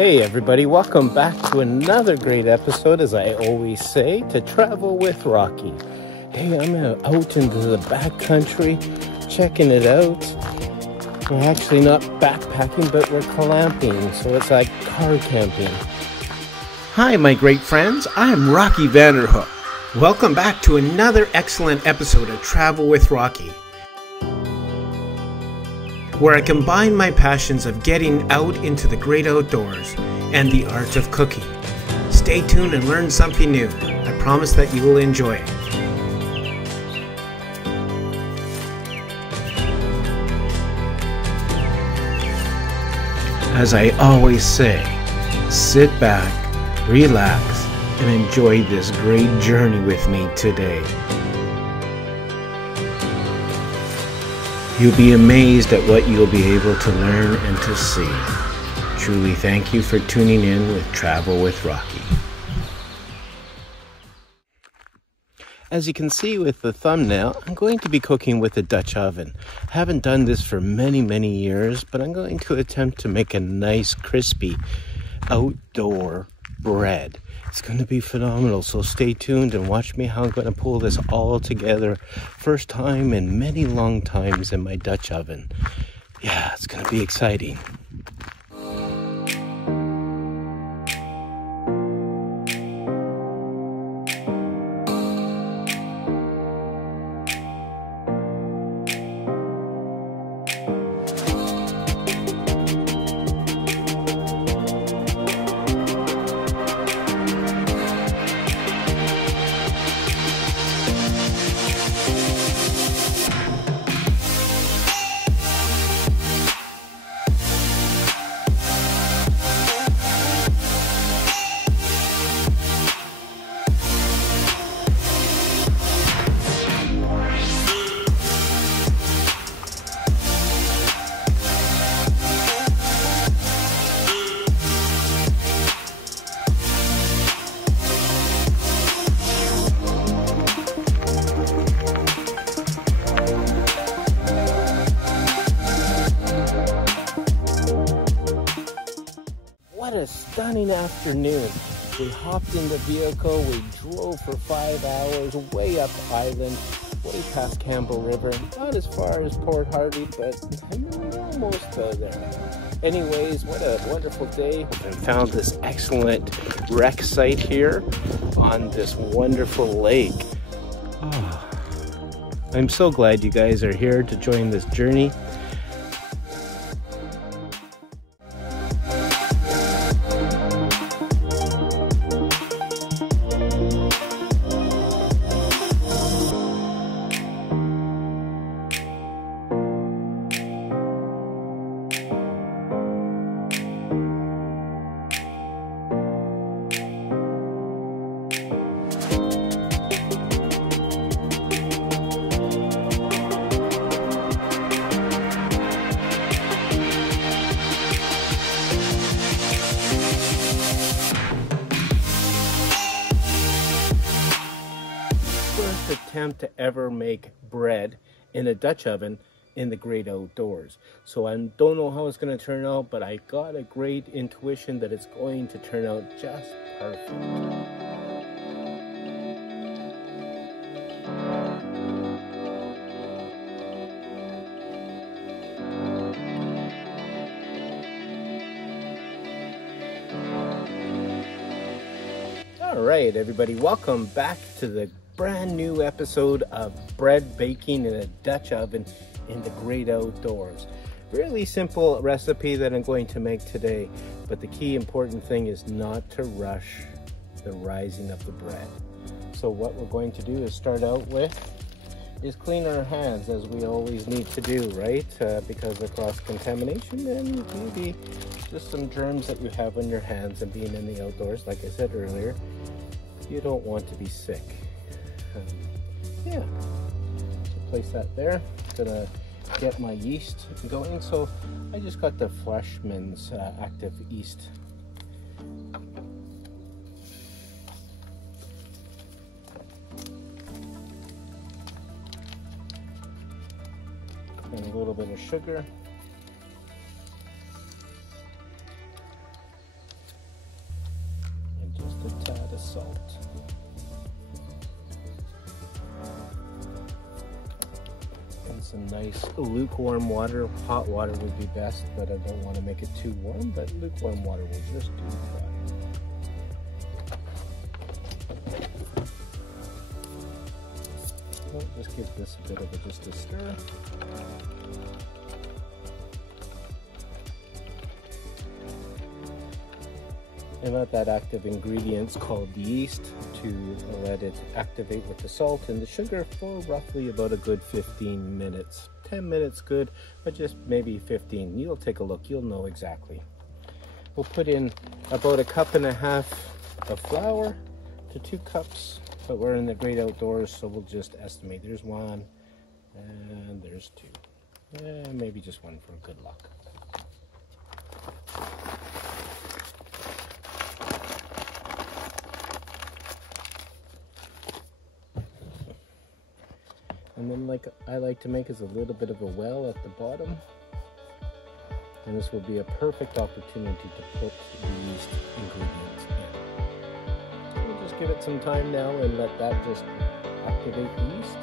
Hey everybody, welcome back to another great episode, as I always say, to Travel with Rocky. Hey, I'm out into the backcountry, checking it out. We're actually not backpacking, but we're clamping, so it's like car camping. Hi my great friends, I'm Rocky Vanderhook. Welcome back to another excellent episode of Travel with Rocky, where I combine my passions of getting out into the great outdoors and the art of cooking. Stay tuned and learn something new. I promise that you will enjoy it. As I always say, sit back, relax, and enjoy this great journey with me today. You'll be amazed at what you'll be able to learn and to see. Truly thank you for tuning in with Travel with Rocky. As you can see with the thumbnail, I'm going to be cooking with a Dutch oven. I haven't done this for many years, but I'm going to attempt to make a nice crispy outdoor bread. It's going to be phenomenal, so stay tuned and watch me how I'm going to pull this all together. First time in many long times in my Dutch oven. Yeah, it's going to be exciting. What a stunning afternoon. We hopped in the vehicle, we drove for 5 hours way up island, way past Campbell River, not as far as Port Hardy, but almost there. Anyways, what a wonderful day. I found this excellent wreck site here on this wonderful lake. Oh, I'm so glad you guys are here to join this journey. Attempt to ever make bread in a Dutch oven in the great outdoors. So I don't know how it's going to turn out, but I got a great intuition that it's going to turn out just perfect. All right, everybody, welcome back to the brand new episode of bread baking in a Dutch oven in the great outdoors. Really simple recipe that I'm going to make today, but the key important thing is not to rush the rising of the bread. So what we're going to do is start out with is clean our hands, as we always need to do, right? Because of cross-contamination and maybe just some germs that you have on your hands, and being in the outdoors, like I said earlier, you don't want to be sick. Yeah, so place that there. Gonna get my yeast going. So I just got the Flashman's active yeast. And a little bit of sugar. some nice lukewarm water. Hot water would be best, but I don't want to make it too warm, but lukewarm water will just do fine. So just give this a bit of just a stir. And let that active ingredients called yeast to let it activate with the salt and the sugar for roughly about a good 15 minutes. 10 minutes good, but just maybe 15. You'll take a look, you'll know exactly. We'll put in about 1.5 cups of flour to 2 cups, but we're in the great outdoors, so we'll just estimate. There's 1 and there's 2. And maybe just 1 for good luck. And then, like I like to make, is a little bit of a well at the bottom. And this will be a perfect opportunity to put the yeast ingredients in. We'll just give it some time now and let that just activate the yeast.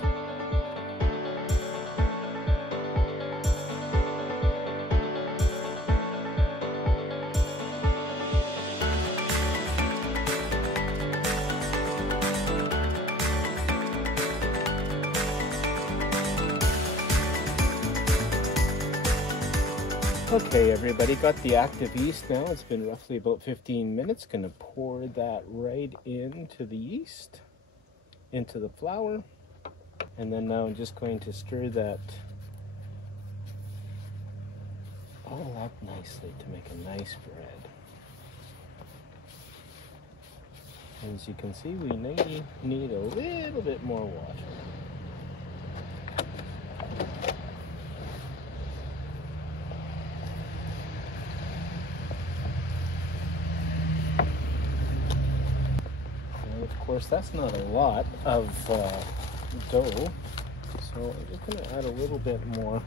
Okay, everybody, got the active yeast now. It's been roughly about 15 minutes. Gonna pour that right into the yeast, into the flour. And then now I'm just going to stir that all up nicely to make a nice bread. And as you can see, we need a little bit more water. Of course, that's not a lot of dough, so I'm just going to add a little bit more,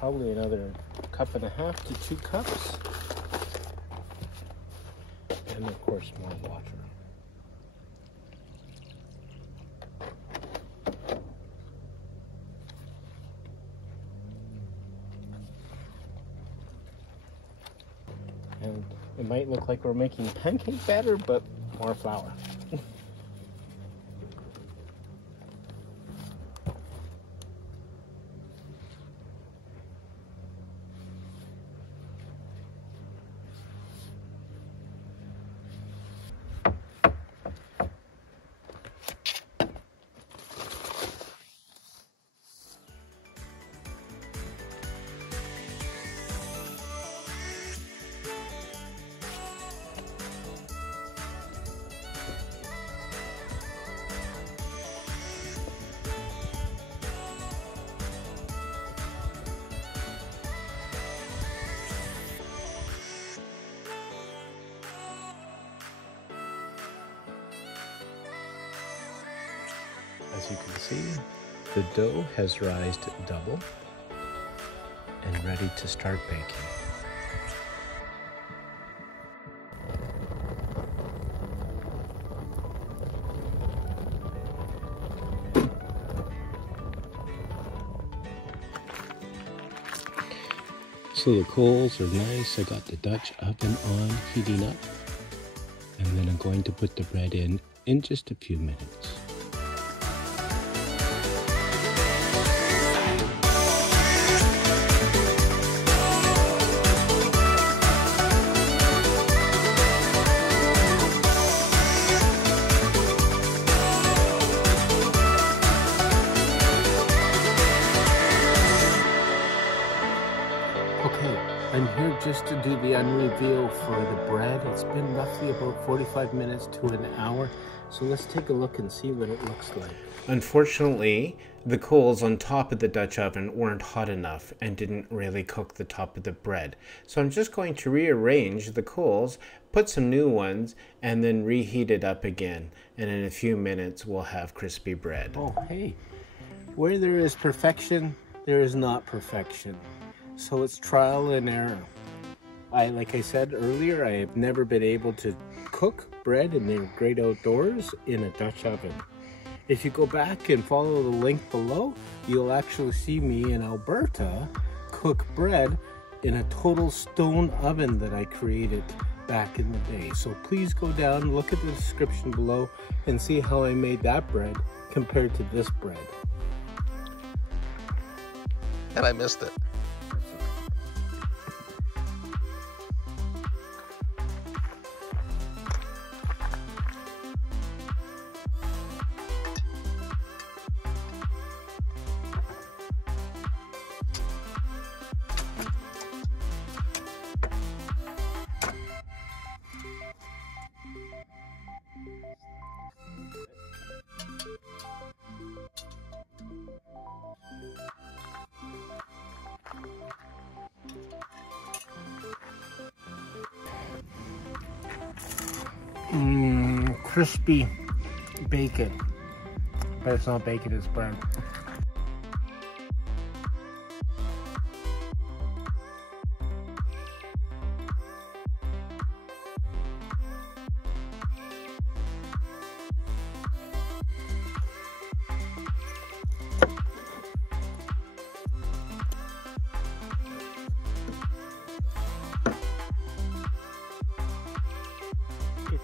probably another 1.5 cups to 2 cups, and of course more water. And it might look like we're making pancake batter, but more flour. As you can see, the dough has rised double and ready to start baking. So the coals are nice. I got the Dutch oven on, heating up. And then I'm going to put the bread in just a few minutes. Okay, I'm here just to do the unreveal for the bread. It's been roughly about 45 minutes to an hour, so let's take a look and see what it looks like. Unfortunately, the coals on top of the Dutch oven weren't hot enough and didn't really cook the top of the bread. So I'm just going to rearrange the coals, put some new ones, and then reheat it up again. And in a few minutes, we'll have crispy bread. Oh, hey, where there is perfection, there is not perfection. So it's trial and error. Like I said earlier, I have never been able to cook bread in the great outdoors in a Dutch oven. If you go back and follow the link below, you'll actually see me in Alberta cook bread in a total stone oven that I created back in the day. So please go down, look at the description below, and see how I made that bread compared to this bread. And I missed it. Crispy bacon, but it's not bacon, it's bread.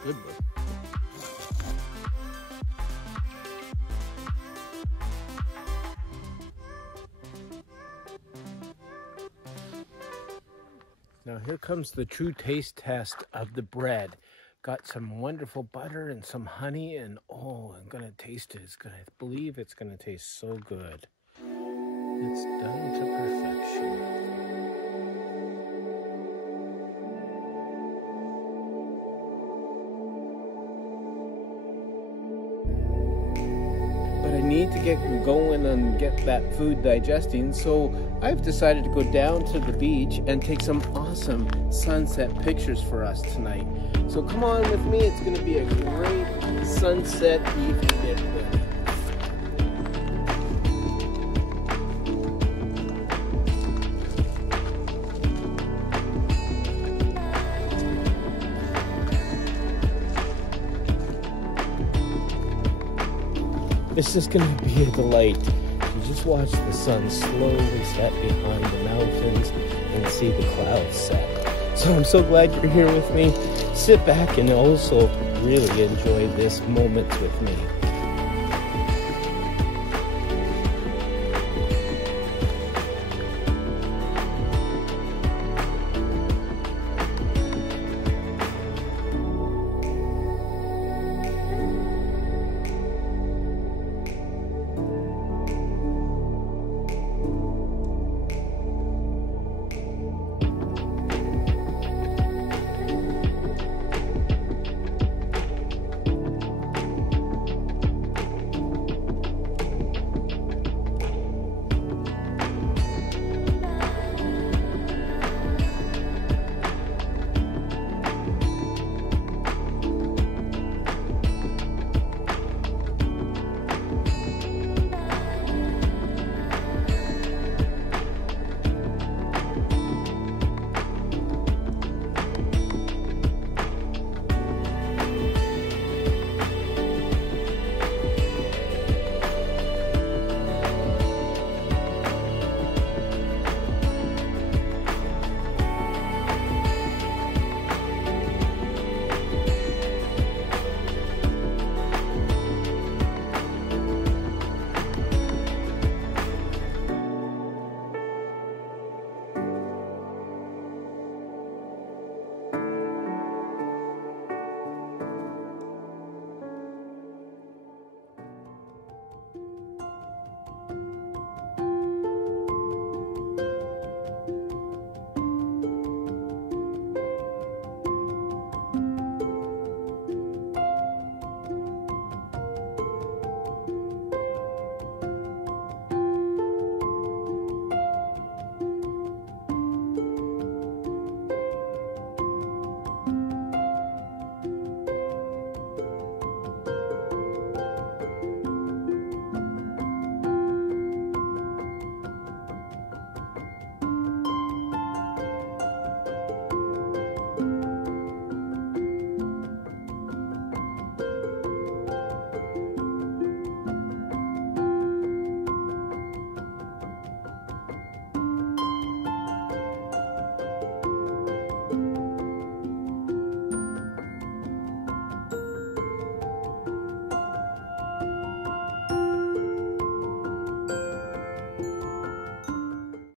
Good one. Now here comes the true taste test of the bread. Got some wonderful butter and some honey, and oh, I'm gonna taste it. I believe it's gonna taste so good. It's done to perfection. But I need to get going and get that food digesting, so I've decided to go down to the beach and take some awesome sunset pictures for us tonight. So come on with me, it's going to be a great sunset evening. This is going to be a delight. You just watch the sun slowly set behind the mountains and see the clouds set. So I'm so glad you're here with me. Sit back and also really enjoy this moment with me.